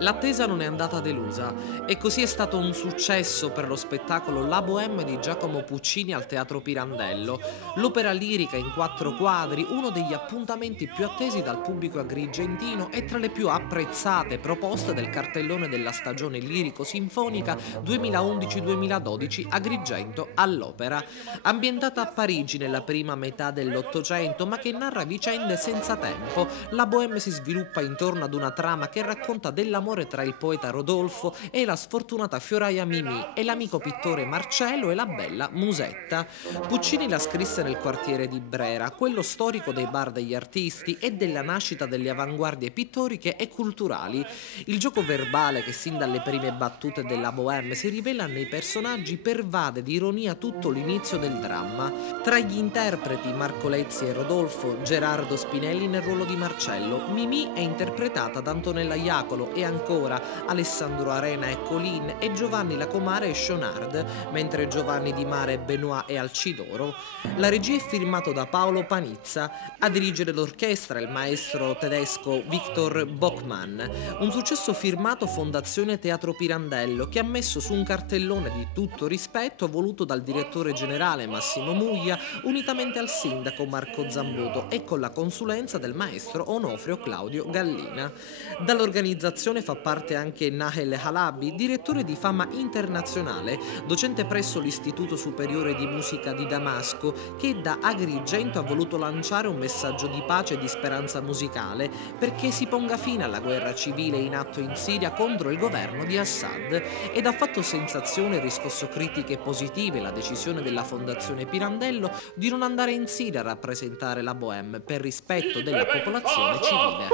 L'attesa non è andata delusa e così è stato un successo per lo spettacolo La Bohème di Giacomo Puccini al Teatro Pirandello. L'opera lirica in 4 quadri, uno degli appuntamenti più attesi dal pubblico agrigentino e tra le più apprezzate proposte del cartellone della stagione lirico-sinfonica 2011-2012 Agrigento all'Opera. Ambientata a Parigi nella prima metà dell'Ottocento, ma che narra vicende senza tempo, La Bohème si sviluppa intorno ad una trama che racconta dell'amore tra il poeta Rodolfo e la sfortunata fioraia Mimì e l'amico pittore Marcello e la bella Musetta. Puccini la scrisse nel quartiere di Brera, quello storico dei bar degli artisti e della nascita delle avanguardie pittoriche e culturali. Il gioco verbale che sin dalle prime battute della Bohème si rivela nei personaggi pervade di ironia tutto l'inizio del dramma. Tra gli interpreti Marco Lezzi e Rodolfo, Gerardo Spinelli nel ruolo di Marcello, Mimì è interpretata da Antonella Iacolo e ancora Alessandro Arena e Colin e Giovanni Lacomare e Chonard, mentre Giovanni Di Mare, Benoit e Alcidoro. La regia è firmato da Paolo Panizza, a dirigere l'orchestra il maestro tedesco Victor Bockmann. Un successo firmato Fondazione Teatro Pirandello, che ha messo su un cartellone di tutto rispetto voluto dal direttore generale Massimo Muglia unitamente al sindaco Marco Zambuto e con la consulenza del maestro Onofrio Claudio Gallina. Dall'organizzazione fa parte anche Nahel Halabi, direttore di fama internazionale, docente presso l'Istituto Superiore di Musica di Damasco, che da Agrigento ha voluto lanciare un messaggio di pace e di speranza musicale perché si ponga fine alla guerra civile in atto in Siria contro il governo di Assad, ed ha fatto sensazione e riscosso critiche positive la decisione della Fondazione Pirandello di non andare in Siria a rappresentare la Bohème per rispetto della popolazione civile.